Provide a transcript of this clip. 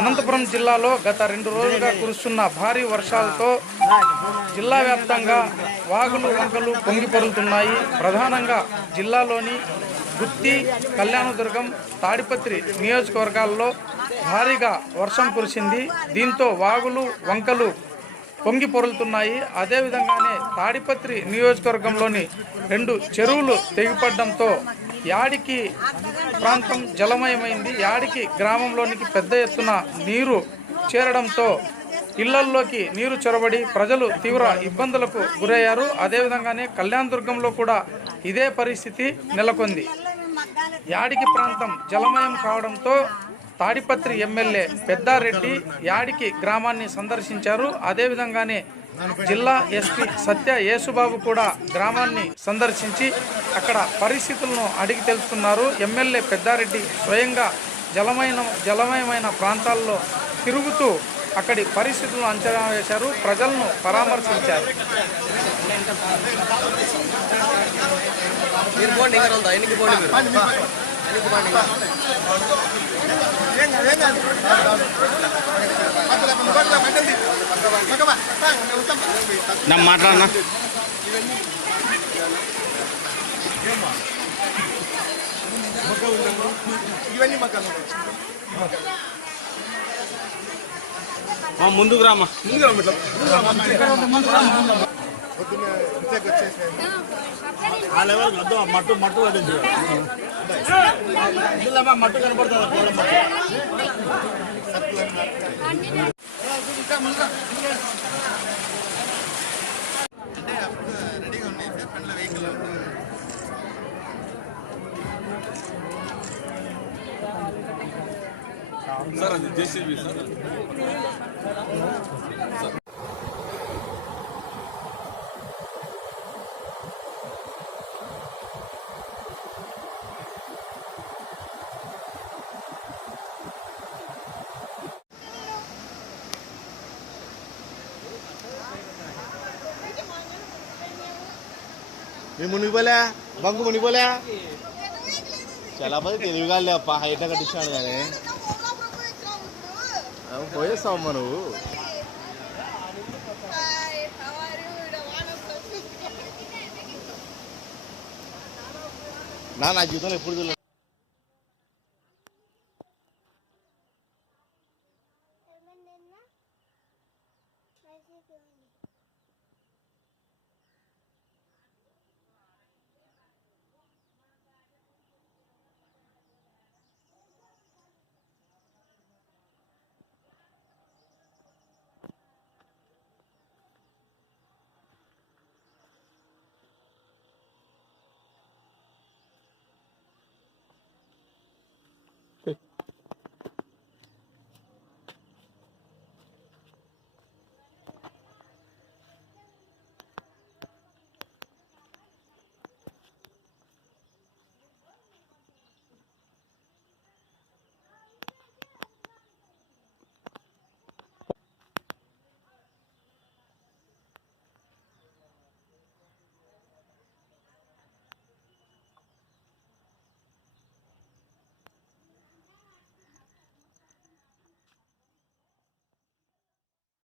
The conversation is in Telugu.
అనంతపురం జిల్లాలో గత 2 రోజులుగా కురుస్తున్న భారీ వర్షాలతో జిల్లా వ్యాప్తంగా వాగులు వంకలు పొంగిపొరులుతున్నాయి. ప్రధానంగా జిల్లాలోని గుత్తి, కళ్యాణదుర్గం, తాడిపత్రి నియోజకవర్గాల్లో భారీగా వర్షం కురిసింది. దీంతో వాగులు వంకలు పొంగి పొరులుతున్నాయి. అదేవిధంగానే తాడిపత్రి నియోజకవర్గంలోని 2 చెరువులు తెగిపడడంతో యాడికి ప్రాంతం జలమయమైంది. యాడికి గ్రామంలోనికి పెద్ద ఎత్తున నీరు చేరడంతో ఇళ్లల్లోకి నీరు చొరబడి ప్రజలు తీవ్ర ఇబ్బందులకు గురయ్యారు. అదేవిధంగానే కళ్యాణదుర్గంలో కూడా ఇదే పరిస్థితి నెలకొంది. యాడికి ప్రాంతం జలమయం కావడంతో తాడిపత్రి ఎమ్మెల్యే పెద్దారెడ్డి యాడికి గ్రామాన్ని సందర్శించారు. అదేవిధంగానే జిల్లా ఎస్పీ సత్య యేసుబాబు కూడా గ్రామాన్ని సందర్శించి అక్కడ పరిస్థితులను అడిగి తెలుసుకున్నారు. ఎమ్మెల్యే పెద్దారెడ్డి స్వయంగా జలమయమైన ప్రాంతాల్లో తిరుగుతూ అక్కడి పరిస్థితులను అంచనా వేశారు, ప్రజలను పరామర్శించారు. మాట్లాడనా ముందుకు రామా ఆ లెవెల్ వద్దు. మట్టు మట్టు పడింది, మట్టు కనపడుతుంది. సార్ అది జేసీబీ సార్. మునిగిపోలే బంకు మునిగిపోలే చాలా పది తెలివిగా లేప హైట్ కట్టించాడు కానీ పోయేస్తావమ్మా నువ్వు. నా జీవితంలో ఎప్పుడు చూడలేదు.